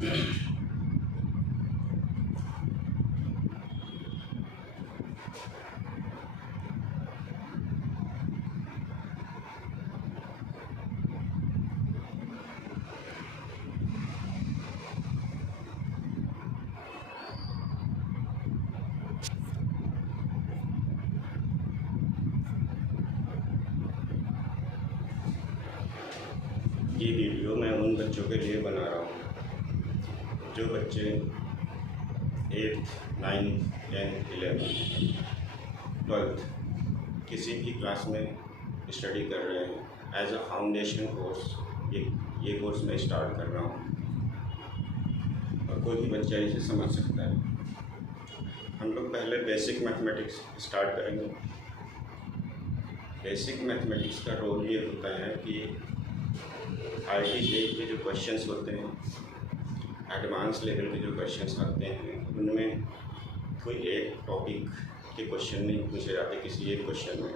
ये वीडियो मैं उन बच्चों के लिए बना रहा हूँ जो बच्चे 8th, 9th, 10th, 11th, 12th किसी भी क्लास में स्टडी कर रहे हैं। एज अ फाउंडेशन कोर्स ये कोर्स मैं स्टार्ट कर रहा हूँ और कोई भी बच्चा इसे समझ सकता है। हम लोग पहले बेसिक मैथमेटिक्स स्टार्ट करेंगे। बेसिक मैथमेटिक्स का रोल ये होता है कि IIT के जो क्वेश्चंस होते हैं, एडवांस लेवल के जो क्वेश्चंस आते हैं, उनमें कोई एक टॉपिक के क्वेश्चन नहीं पूछे जाते किसी एक क्वेश्चन में।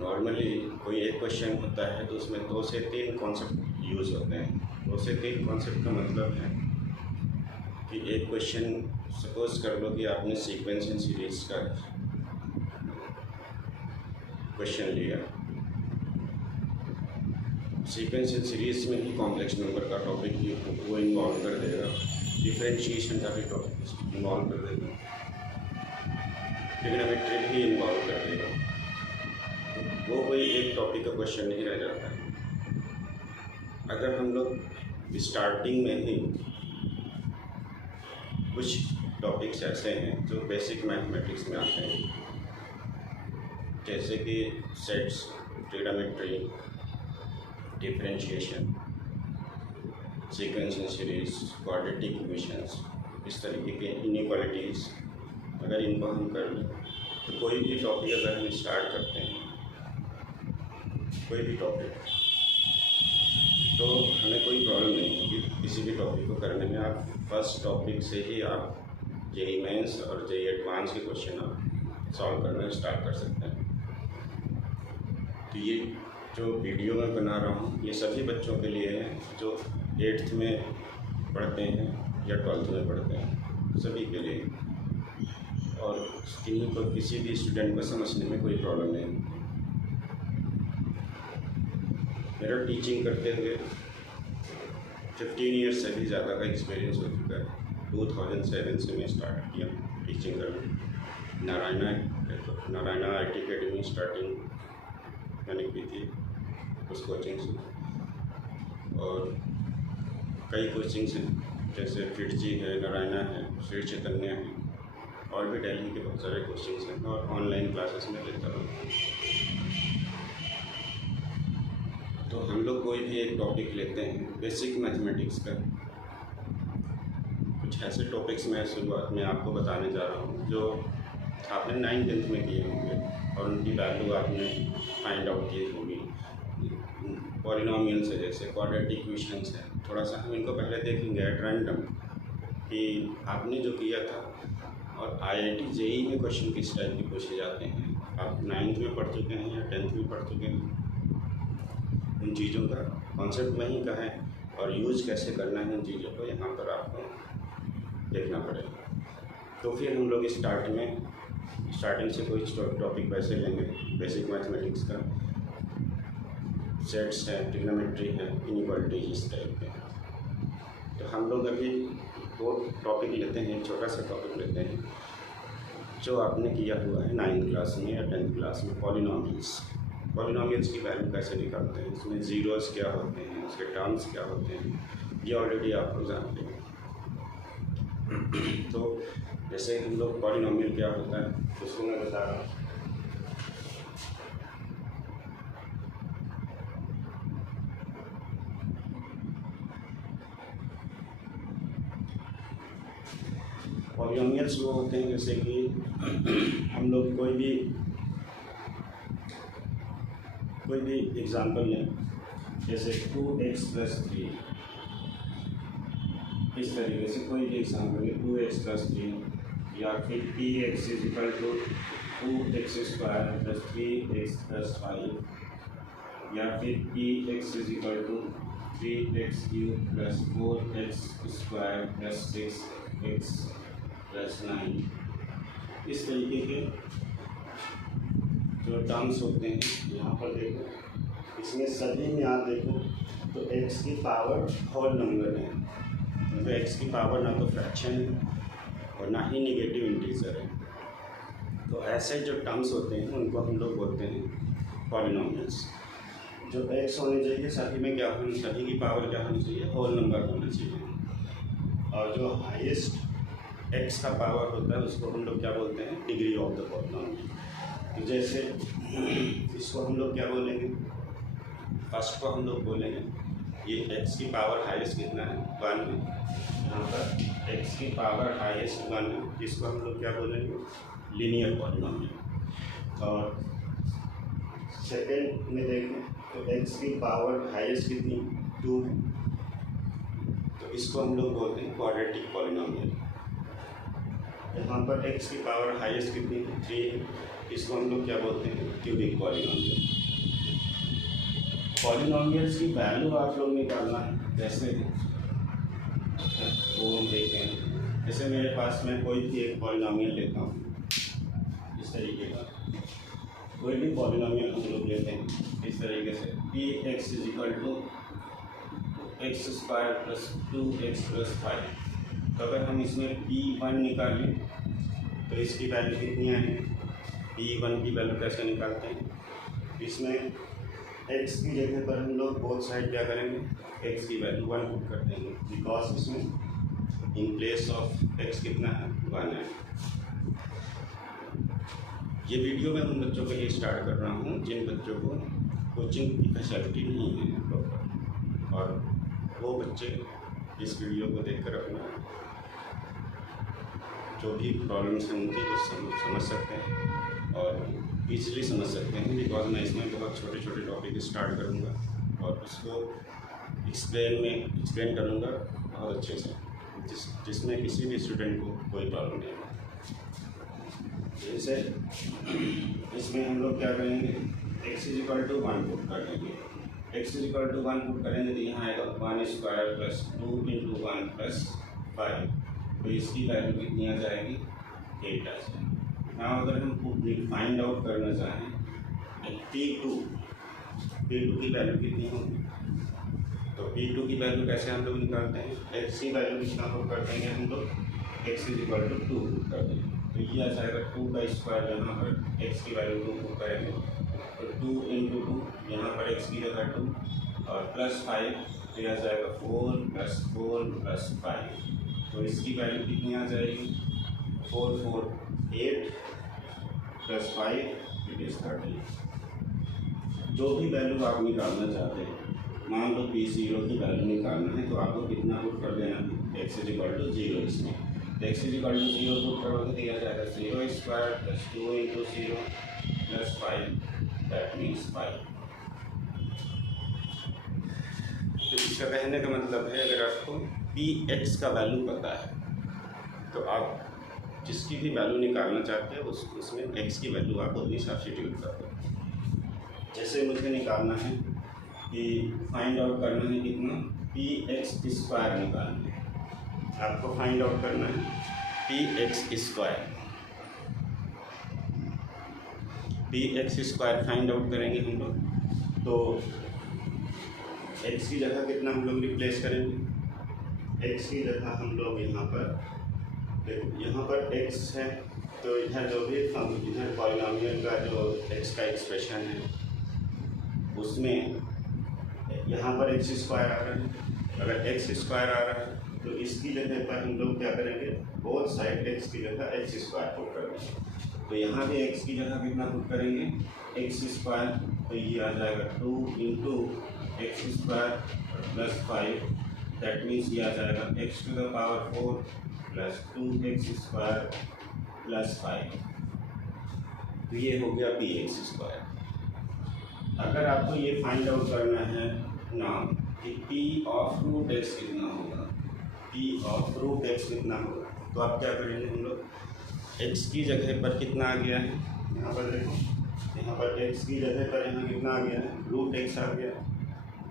नॉर्मली कोई एक क्वेश्चन होता है तो उसमें 2 से 3 कॉन्सेप्ट यूज़ होते हैं। 2 से 3 कॉन्सेप्ट का मतलब है कि एक क्वेश्चन सपोज कर लो कि आपने सीक्वेंस एंड सीरीज़ का क्वेश्चन लिया। सीक्वेंस एंड सीरीज़ में ही कॉम्प्लेक्स नंबर का टॉपिक वो इन्वॉल्व कर देगा, डिफरेंशिएशन का भी टॉपिक इन्वॉल्व कर देगा, ट्रिग्नोमेट्री भी इन्वॉल्व कर देगा। तो वो कोई एक टॉपिक का क्वेश्चन नहीं रह जाता है। अगर हम लोग स्टार्टिंग में ही कुछ टॉपिक्स ऐसे हैं जो बेसिक मैथमेटिक्स में आते हैं, जैसे कि sets, trigonometry, differentiation, sequence and series, quadratic equations, इस तरीके के इनइक्वालिटीज़, अगर इनको हम कर लें तो कोई भी टॉपिक अगर हम स्टार्ट करते हैं, कोई भी टॉपिक, तो हमें कोई प्रॉब्लम नहीं होगी किसी भी टॉपिक को करने में। आप फर्स्ट टॉपिक से ही आप जेईई मेंस और जेईई एडवांस के क्वेश्चन आप सॉल्व करना स्टार्ट कर सकते हैं। तो ये जो वीडियो मैं बना रहा हूँ ये सभी बच्चों के लिए है जो 8th में पढ़ते हैं या 12th में पढ़ते हैं, सभी के लिए। और किन्हीं को किसी भी स्टूडेंट को समझने में कोई प्रॉब्लम नहीं। मेरा टीचिंग करते हुए 15 ईयर्स से भी ज़्यादा का एक्सपीरियंस हो चुका है। 2007 से मैं स्टार्ट किया टीचिंग करना। नारायणा IIT अकेडमी स्टार्टिंग मैंने की थी उस कोचिंग से, और कई कोचिंग्स हैं जैसे फिटजी है, नारायणा है, श्री चैतन्य है, और भी दिल्ली के बहुत सारे कोचिंग्स हैं, और ऑनलाइन क्लासेस में लेता हूँ। तो हम लोग कोई भी एक टॉपिक लेते हैं बेसिक मैथमेटिक्स का। कुछ ऐसे टॉपिक्स मैं शुरुआत में आपको बताने जा रहा हूँ जो आपने 9th 10th में किए होंगे और उनकी वैल्यू आपने फाइंड आउट की होगी। पॉलिनोमियल्स है, जैसे क्वाड्रेटिक इक्वेशंस है, थोड़ा सा हम इनको पहले देखेंगे एट रैंडम कि आपने जो किया था, और IIT JEE में क्वेश्चन किस टाइप के पूछे जाते हैं। आप 9th में पढ़ चुके हैं या 10th में पढ़ चुके हैं, उन चीज़ों का कॉन्सेप्ट वहीं का है और यूज़ कैसे करना है उन चीज़ों को यहाँ पर आपको देखना पड़ेगा। तो फिर हम लोग स्टार्टिंग से कोई टॉपिक वैसे लेंगे बेसिक मैथमेटिक्स का, सेट्स है, ट्रिग्नोमेट्री है, इनइक्वालिटी इस टाइप के। तो हम लोग अभी 2 टॉपिक लेते हैं, छोटा सा टॉपिक लेते हैं जो आपने किया हुआ है 9th क्लास में या 10th क्लास में। पॉलिनोमियल्स की वैल्यू कैसे निकालते हैं, इसमें ज़ीरोज़ क्या होते हैं, उसके टर्म्स क्या होते हैं, ये ऑलरेडी आप लोग जानते हैं। तो जैसे हम लोग पॉलिनोमियल क्या होता है उसको मैं बता रहा हूँ। पॉलिनोमियल्स वो होते हैं जैसे कि हम लोग कोई भी एग्जांपल लें, जैसे 2x + 3, इस तरीके से कोई भी एग्जांपल है 2x + 3, या फिर px = 2x² + 3x + 5, या फिर px = 3x³ plus 4x² plus 6x plus 9, इस तरीके के जो टर्म्स होते हैं यहाँ पर देखो, इसमें सभी में आप देखो तो x की पावर होल नंबर है, तो x की पावर ना तो फ्रैक्शन है और ना ही नेगेटिव इंटीजर है। तो ऐसे जो टर्म्स होते हैं उनको हम लोग बोलते हैं पॉलिनोमियल्स। जो x होने चाहिए सभी में क्या होनी, सभी की पावर क्या होनी चाहिए, होल नंबर होना चाहिए। और जो हाईएस्ट x का पावर होता है उसको हम लोग क्या बोलते हैं, डिग्री ऑफ द पॉलिनोमियल। तो जैसे इसको हम लोग क्या बोलेंगे, फर्स्ट को हम लोग बोलेंगे ये x की पावर हाईएस्ट कितना है, 1 है। यहाँ पर x की पावर हाईएस्ट 1 है, इसको हम लोग क्या बोलेंगे, लीनियर पॉलिनोमियल। और सेकेंड में देखें तो x की पावर हाईएस्ट कितनी, 2, तो इसको हम लोग बोलते हैं क्वाड्रेटिक पॉलिनोमियल। यहाँ पर x की पावर हाईएस्ट कितनी, 3 है, इसको हम लोग क्या बोलते हैं, क्यूबिक पॉलिनोमियल। पॉलिनोमियल्स की वैल्यू आप लोग निकालना है, जैसे वो हम देखते हैं। जैसे मेरे पास मैं कोई भी एक पॉलिनोमियल लेता हूँ, इस तरीके का कोई भी पॉलिनोमियल हम लोग लेते हैं इस तरीके से, px = x² plus 2x plus 5। तो अगर हम इसमें p1 निकालें तो इसकी वैल्यू कितनी आएगी, p1 की वैल्यू कैसे निकालते हैं, इसमें x की जगह पर हम लोग बोथ साइड क्या करेंगे, x की वैल्यू 1 पुट कर देंगे, बिकॉज इसमें इन प्लेस ऑफ x कितना है, 1 है। ये वीडियो मैं उन बच्चों के लिए स्टार्ट कर रहा हूँ जिन बच्चों को कोचिंग की फैसिलिटी नहीं है प्रॉपर, और वो बच्चे इस वीडियो को देखकर अपना जो भी प्रॉब्लम्स हैं उनकी कुछ समझ सकते हैं और ईजिली समझ सकते हैं, बिकॉज मैं इसमें बहुत छोटे छोटे टॉपिक स्टार्ट करूँगा और उसको एक्सप्लेन करूँगा बहुत अच्छे से, जिसमें किसी भी स्टूडेंट को कोई प्रॉब्लम नहीं होगा। जैसे इसमें हम लोग क्या करेंगे, x = 1 पुट कर देंगे, x = 1 पुट करेंगे तो यहाँ आएगा 1² प्लस 2 × 1 प्लस 5, तो इसकी वैल्यू कितनी आ जाएगी, 8 आ जाएगी। now अगर हम फाइंड आउट करना चाहें p2 की वैल्यू कितनी होगी, तो p2 की वैल्यू कैसे हम लोग निकालते हैं, x की वैल्यू कितना पुट कर देंगे हम लोग, x = 2 पुट कर देंगे, तो ये आ जाएगा 2 का स्क्वायर, यहाँ पर x की वैल्यू 2 पुट करेंगे तो 2 × 2, यहाँ पर x की जगह 2 और प्लस 5, तो यह आ जाएगा 4 + 4 + 5, तो इसकी वैल्यू कितनी आ जाएगी, 4 4 8 + 5 इट इज़ 30। जो भी वैल्यू आप निकालना चाहते हैं, मान लो p0 की वैल्यू निकालना है तो आपको कितना पुट कर देना है, x = 0 इसमें, तो x = 0 पुट करोगे दिया जाएगा 0² प्लस 2 × 0 प्लस 5, दैट मीन्स 5। तो इसका कहने का मतलब है अगर आपको px का वैल्यू पता है तो आप जिसकी भी वैल्यू निकालना चाहते हैं उसमें x की वैल्यू आप उतनी सब्स्टिट्यूट कर दो। जैसे मुझे निकालना है कि फाइंड आउट करना है कितना, px² निकालना है, आपको फाइंड आउट करना है px² फाइंड आउट करेंगे हम लोग, तो x की जगह कितना हम लोग रिप्लेस करेंगे, x की जगह हम लोग यहाँ पर देखो, यहाँ पर x है तो इधर जो भी इधर पॉलिनोमियल का जो x का एक्सप्रेशन है उसमें यहाँ पर x² आ रहा है, अगर x² आ रहा है तो इसकी जगह पर हम लोग क्या करेंगे, बोथ साइड x की जगह x² पुट करेंगे, तो यहाँ भी x की जगह कितना पुट करेंगे, x², तो ये आ जाएगा 2 × x² प्लस 5, दैट मीन्स ये आ जाएगा x⁴ प्लस 2x² प्लस 5, तो ये हो गया px²। अगर आपको ये फाइंड आउट करना है ना कि p(x) कितना होगा, p(x) कितना होगा, तो आप क्या करेंगे, हम लोग x की जगह पर कितना आ गया है, यहाँ पर देखो, यहाँ पर x की जगह पर यहाँ कितना आ गया है, √x आ गया,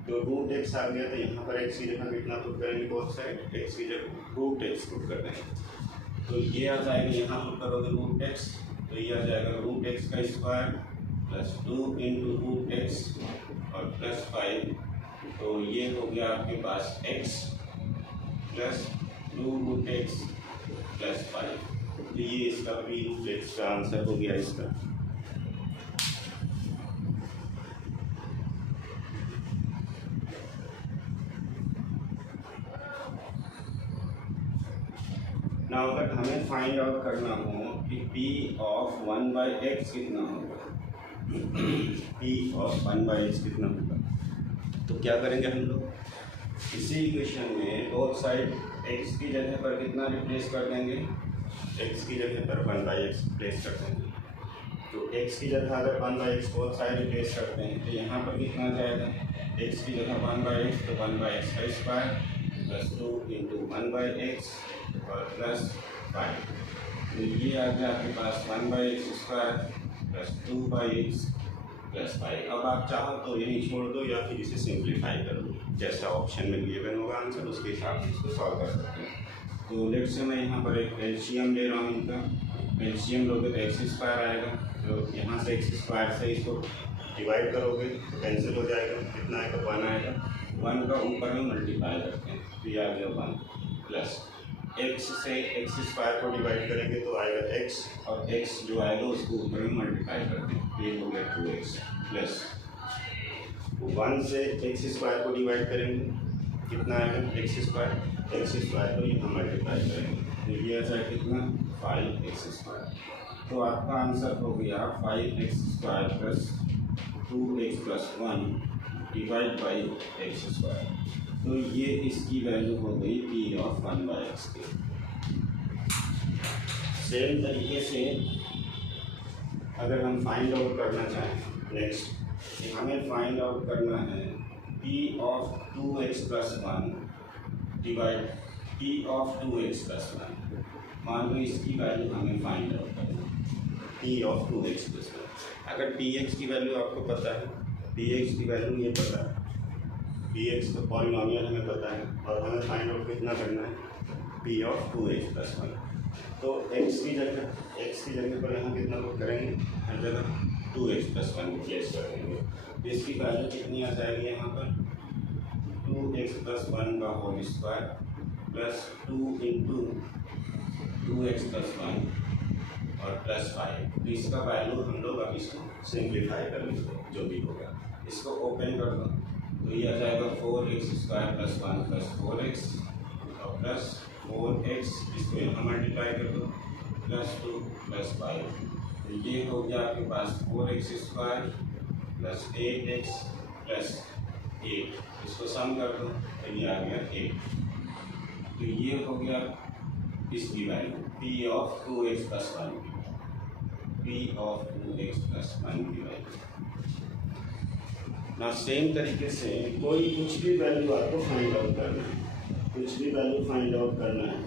तो रूट एक्स आ गया, तो यहाँ पर एक्स की जगह कितना पुट करेंगे, बोथ साइड एक्स की जगह रूट एक्स पुट कर देंगे। तो ये आ जाएगा, यहाँ पुट करोगे रूट एक्स, तो ये आ जाएगा रूट एक्स का square plus 2 into root x और प्लस 5। तो ये हो गया आपके पास x plus 2 root x plus 5। तो ये इसका पी एक्स का आंसर हो गया इसका। ना अगर हमें फाइंड आउट करना हो कि p ऑफ 1/x कितना होगा, p ऑफ 1/x कितना होगा, तो क्या करेंगे हम लोग, इसी इक्वेशन में बोथ साइड x की जगह पर कितना रिप्लेस कर देंगे, x की जगह पर 1/x रिप्लेस कर देंगे। तो x की जगह अगर 1/x बोथ साइड रिप्लेस करते हैं तो यहाँ पर कितना जाएगा, x की जगह 1/x, तो 1/x का स्क्वायर प्लस 2 इंटू 1/x और प्लस 5। तो ये आ गया आपके पास 1/x square plus 2/x plus 5। अब आप चाहो तो यही छोड़ दो या फिर इसे सिंप्लीफाई कर दो, जैसा ऑप्शन में गिवन होगा आंसर उसके हिसाब से इसको सॉल्व कर सकते हैं। तो लेट्स से मैं यहाँ पर एक एलसीएम ले रहा हूँ, इनका एलसीएम लोगे तो एक्स स्क्वायर आएगा, तो यहाँ से एक्स स्क्वायर से इसको डिवाइड करोगे तो कैंसिल हो जाएगा, कितना आएगा 1 आएगा, 1 का ऊपर में मल्टीप्लाई करते हैं तो ये आ गया 1 प्लस एक्स से एक्स स्क्वायर को डिवाइड करेंगे तो आएगा एक्स, और एक्स जो आएगा उसको ऊपर में मल्टीप्लाई करते हैं, ये हो गया 2x प्लस 1 से एक्स स्क्वायर को डिवाइड करेंगे कितना आएगा एक्स स्क्वायर को यहाँ मल्टीप्लाई करेंगे तो ये आ जाए कितना 5x स्क्वायर। तो आपका आंसर हो गया 5x square plus 2x plus 1 divide by x square. तो ये इसकी वैल्यू हो गई p ऑफ 1/x की। सेम तरीके से अगर हम फाइंड आउट करना चाहें, नेक्स्ट हमें फाइंड आउट करना है p of 2x plus 1 divide p of 2x plus 1। मान लो इसकी वैल्यू हमें फाइंड आउट करना है p ऑफ 2x प्लस 1। अगर px की वैल्यू आपको पता है, px की वैल्यू ये पता है, px का पॉलिनोमियल हमें पता है और हमें फाइंड आउट कितना करना है p ऑफ 2x प्लस 1। तो x की जगह पर यहाँ कितना पुट करेंगे, हर जगह 2x प्लस 1 प्लेस कर देंगे। तो इसकी वैल्यू कितनी आ जाएगी यहाँ पर 2x प्लस 1 का whole square plus 2 into 2x plus 1 और प्लस 5। तो इसका वैल्यू हम लोग अब इसको सिंप्लीफाई कर लेंगे, जो भी होगा इसको ओपन कर दो तो ये आ जाएगा 4x square plus 1 plus 4x और प्लस 4x, इसको यहाँ मल्टीप्लाई कर दो प्लस 2 प्लस 5। तो ये हो गया आपके पास 4x square plus 8x plus 8, इसको सम कर दो तो ये आ गया 8। तो ये हो गया इसकी value p of 2x plus 1 p of 2x plus 1 की वैल्यू। ना सेम तरीके से कोई कुछ भी वैल्यू आपको फाइंड आउट करना है, कुछ भी वैल्यू फाइंड आउट करना है।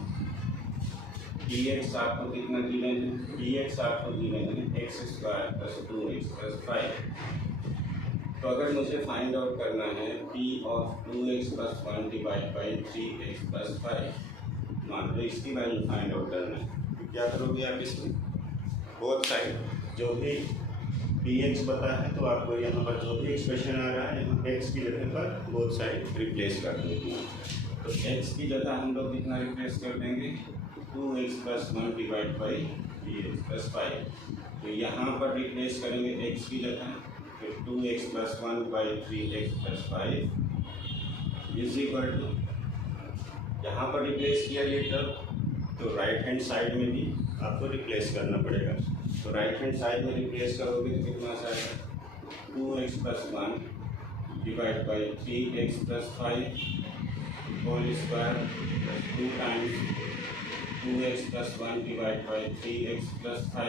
dx आपको कितना गिवन है, dx आपको गिवन है x square plus 2x plus 5। तो अगर मुझे फाइंड आउट करना है p of 2x plus 1 divide by 3x plus 5, मान लो इसकी वैल्यू फाइंड आउट करना है, तो क्या करोगे आप इसमें बोथ साइड जो भी px पता है तो आपको यहाँ पर जो भी एक्सप्रेशन आ रहा है यहाँ x की जगह पर बोथ साइड रिप्लेस कर देंगे। तो x की जगह हम लोग कितना रिप्लेस कर देंगे 2x plus 1 divide by 3x plus 5। तो यहाँ पर रिप्लेस करेंगे x की जगह, फिर 2x plus 1 by 3x plus 5 is equal to, यहाँ पर रिप्लेस किया ये टर्म तो राइट हैंड साइड में भी आपको रिप्लेस करना पड़ेगा। तो राइट हैंड साइड में रिप्लेस करोगे तो कितना आएगा 2x plus 1 divide by 3x plus 5 whole square plus 2 times 2x plus 1 divide by 3x plus 5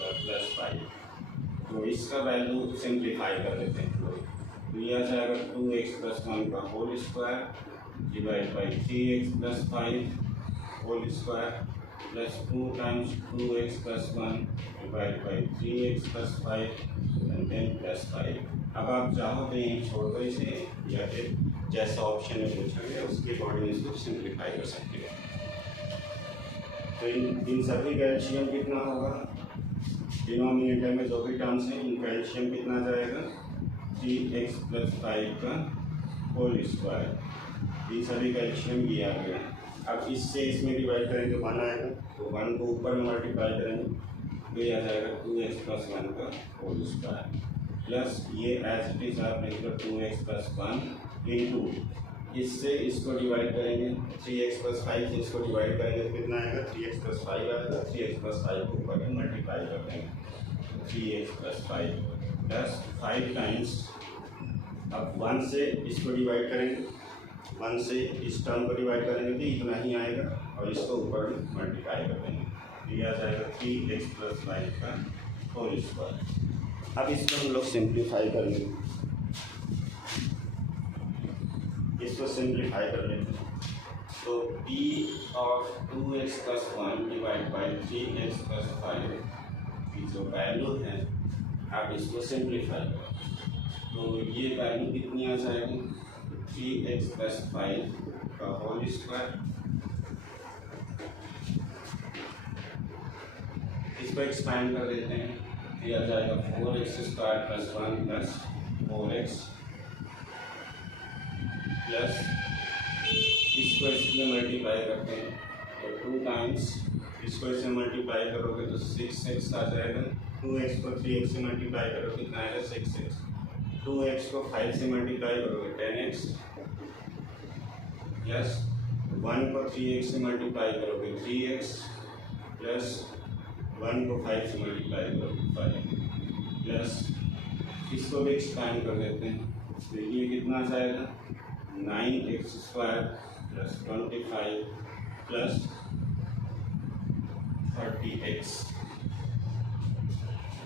और प्लस 5। तो इसका वैल्यू सिंप्लीफाई कर देते हैं तो ये आ जाएगा 2x प्लस 1 का whole square divide by 3x plus 5 whole square plus 2 times 2x plus 1 divide by 3x plus 5 and then plus 5। अब आप चाहो तो यहीं छोड़ दो इसे, या फिर जैसा ऑप्शन में पूछेंगे उसके अकॉर्डिंग इसको सिंप्लीफाई कर सकते हो। तो इन सभी का एलसीएम कितना होगा, डिनोमिनेटर में जो भी टर्म्स हैं इनका एलसीएम कितना जाएगा, 3x प्लस 5 का होल स्क्वायर। इन सभी का एलसीएम ये आ गया। अब इससे इसमें डिवाइड करेंगे 1 आएगा, तो 1 को ऊपर में मल्टीप्लाई करेंगे तो ये आ जाएगा 2x प्लस 1 का होल स्क्वायर, प्लस ये एज इट इज आप लिख लो 2x प्लस 1 इंटू इससे इसको डिवाइड करेंगे 3x प्लस 5 से इसको डिवाइड करेंगे तो कितना आएगा, 3x प्लस 5 आएगा। 3x प्लस 5 को ऊपर में मल्टीप्लाई कर देंगे 3x प्लस 5 प्लस 5 टाइम्स, अब 1 से इसको डिवाइड करेंगे, 1 से इस टर्म को डिवाइड करेंगे तो इतना ही आएगा और इसको ऊपर में मल्टीप्लाई कर देंगे तो यह आ जाएगा 3x प्लस 5 का होल स्क्वायर। अब इसको हम लोग सिंप्लीफाई कर लेंगे, इसको सिंप्लीफाई कर लेते हैं। तो p of 2x plus 1 divide by 3x plus 5 की जो वैल्यू है आप इसको सिंप्लीफाई करो तो ये वैल्यू कितनी आ जाएगी, 3x प्लस 5 का होल स्क्वायर। इसको एक्सपांड कर देते हैं, ये आ जाएगा 4x square plus 1 plus 4x plus इसको इसमें मल्टीप्लाई करते हैं तो 2 टाइम्स इसको इसमें मल्टीप्लाई करोगे तो 6x आ जाएगा, 2x को 3x से मल्टीप्लाई करोगे कितना आएगा 6x, 2x को 5 से मल्टीप्लाई करोगे 10x प्लस 1 को 3x से मल्टीप्लाई करोगे 3x प्लस 1 को 5 से मल्टीप्लाई करोगे 5 प्लस इसको भी एक्सपांड कर देते हैं तो ये कितना जाएगा 9x square plus 25 plus 30x।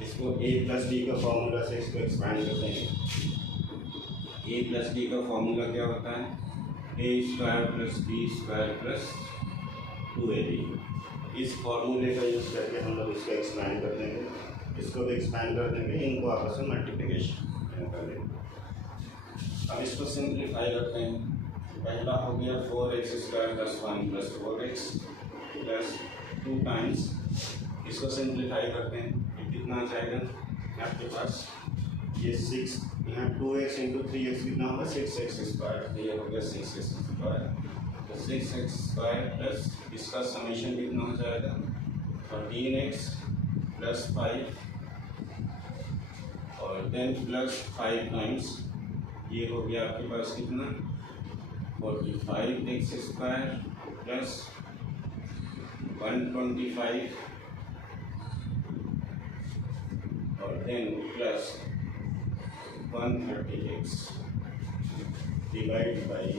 इसको a प्लस डी का फॉर्मूला से इसको एक्सपांड करते हैं। a प्लस डी का फॉर्मूला क्या होता है, a square plus B square plus 2ab। इस फॉर्मूले का यूज़ करके हम लोग इसको एक्सपांड कर देंगे, इसको भी एक्सपांड कर देंगे, इनको आपस में मल्टीप्लिकेशन कर देंगे। अब इसको सिंप्लीफाई करते हैं, पहला हो गया 4x square plus 1 plus 4x plus 2 times, इसको सिंप्लीफाई करते हैं ये कितना आ जाएगा आपके पास, ये 6 यहाँ 2x इंटू 3x कितना होगा 6x स्क्वायर, ये हो गया 6x स्क्वायर तो 6x स्क्वायर प्लस इसका समेशन कितना हो जाएगा 13x प्लस 5 और देन प्लस 5 टाइम्स ये हो गया आपके पास कितना 45x स्क्वायर प्लस 125 और then plus 130x divide by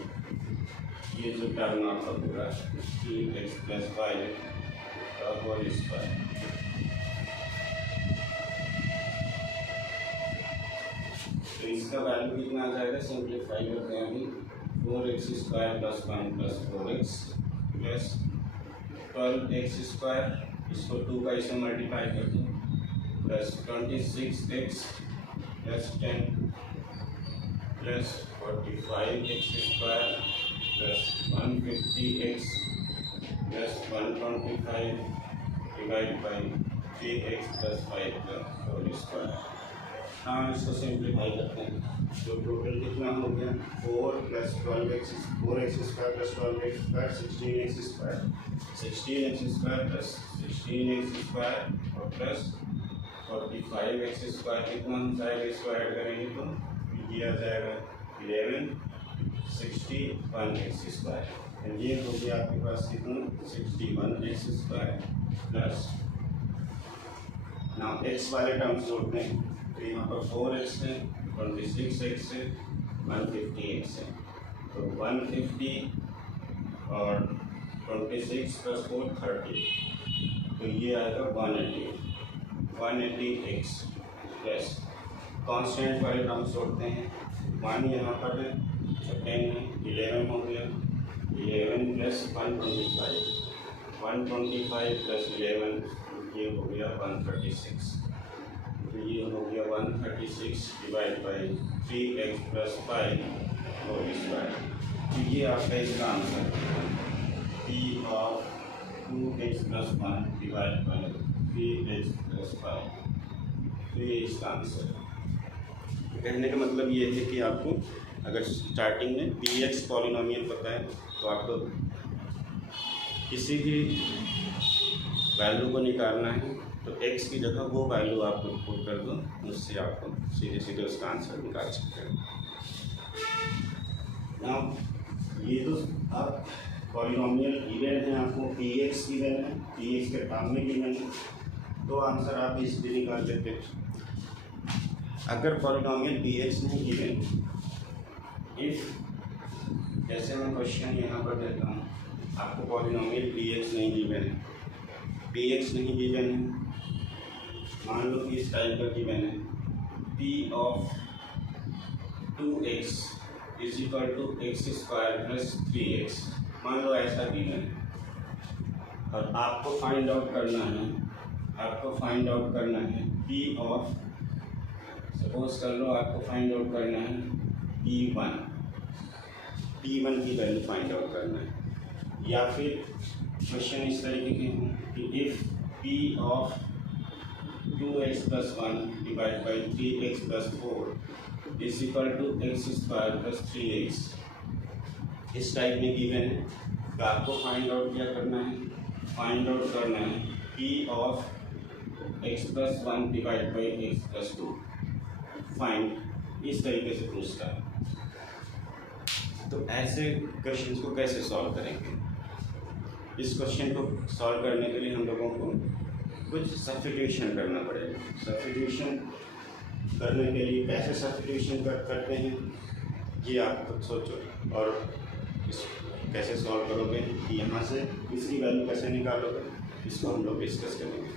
ये जो टर्म आपका पूरा 3x प्लस 5 का होल स्क्वायर। तो इसका वैल्यू कितना आ जाएगा, सिंप्लीफाई करते हैं अभी 4x square plus 1 plus 4x plus 12x square, इसको 2 का इसमें मल्टीप्लाई कर दें plus 26x plus 10 plus 45x square plus 150x plus 125 divide by 3x plus 5 का होल स्क्वायर। हाँ इसको सिंप्लीफाई करते हैं तो टोटल कितना हो गया 4 plus 12x 4x square plus 12x square 16x square 16x square plus 16x square और प्लस 45x स्क्वायर कितना हो जाएगा, इसको ऐड करेंगे तो ये आ जाएगा 1161x स्क्वायर। ये हो गया आपके पास कितना 61x स्क्वायर प्लस ना x वाले टर्म्स जोड़ते हैं तो यहाँ पर 4x है 26x है 150x है तो 150 और 26 प्लस 4 30 तो ये आएगा 180x प्लस कांस्टेंट वाले टर्म्स जोड़ते हैं 1 यहाँ पर है 10 है 11 हो गया 11 प्लस 125 125 प्लस 11, ये हो गया 136। तो ये हो गया 136 divide by 3x plus 5 whole square. तो ये आपका इसका answer p of 2x plus 1 divide by 3x plus 5। तो ये इसका आंसर है। कहने का मतलब ये है कि आपको अगर स्टार्टिंग में px पॉलिनोमियल पता है तो आपको किसी भी वैल्यू को निकालना है तो x की जगह वो वैल्यू आप पुट कर दो, उससे आपको सीधे सीधे उसका आंसर निकाल सकते हैं। नाउ ये तो आप पॉलिनोमियल गिवन है, आपको px गिवन है, px के टर्म में गिवन है, तो आंसर आप इसलिए निकाल लेते हैं। अगर पॉलिनोमियल px नहीं गिवन, इफ जैसे मैं क्वेश्चन यहाँ पर देता हूँ, आपको पॉलिनोमियल px नहीं गिवन है, px नहीं गिवन है, मान लो कि इस टाइप का गिवन है p of 2x is equal to X square plus 3x, मान लो ऐसा गिवन है और आपको फाइंड आउट करना है p ऑफ, सपोज कर लो आपको फाइंड आउट करना है p1 की वैल्यू फाइंड आउट करना है, या फिर क्वेश्चन इस तरीके के हों कि if p of 2x plus 1 divide by 3x plus 4 is equal to X square plus 3x, इस टाइप में गिवन है। तो आपको फाइंड आउट क्या करना है, p of x plus 1 divide by x plus 2 find, इस तरीके से पूछता है। तो ऐसे क्वेश्चंस को कैसे सॉल्व करेंगे? इस क्वेश्चन को सॉल्व करने के लिए हम लोगों को कुछ सब्स्टिट्यूशन करना पड़ेगा। सब्स्टिट्यूशन करने के लिए कैसे सब्स्टिट्यूशन करते हैं ये आप खुद सोचो, और इस कैसे सॉल्व करोगे कि यहाँ से इसकी वैल्यू कैसे निकालोगे, इसको हम लोग डिस्कस करेंगे।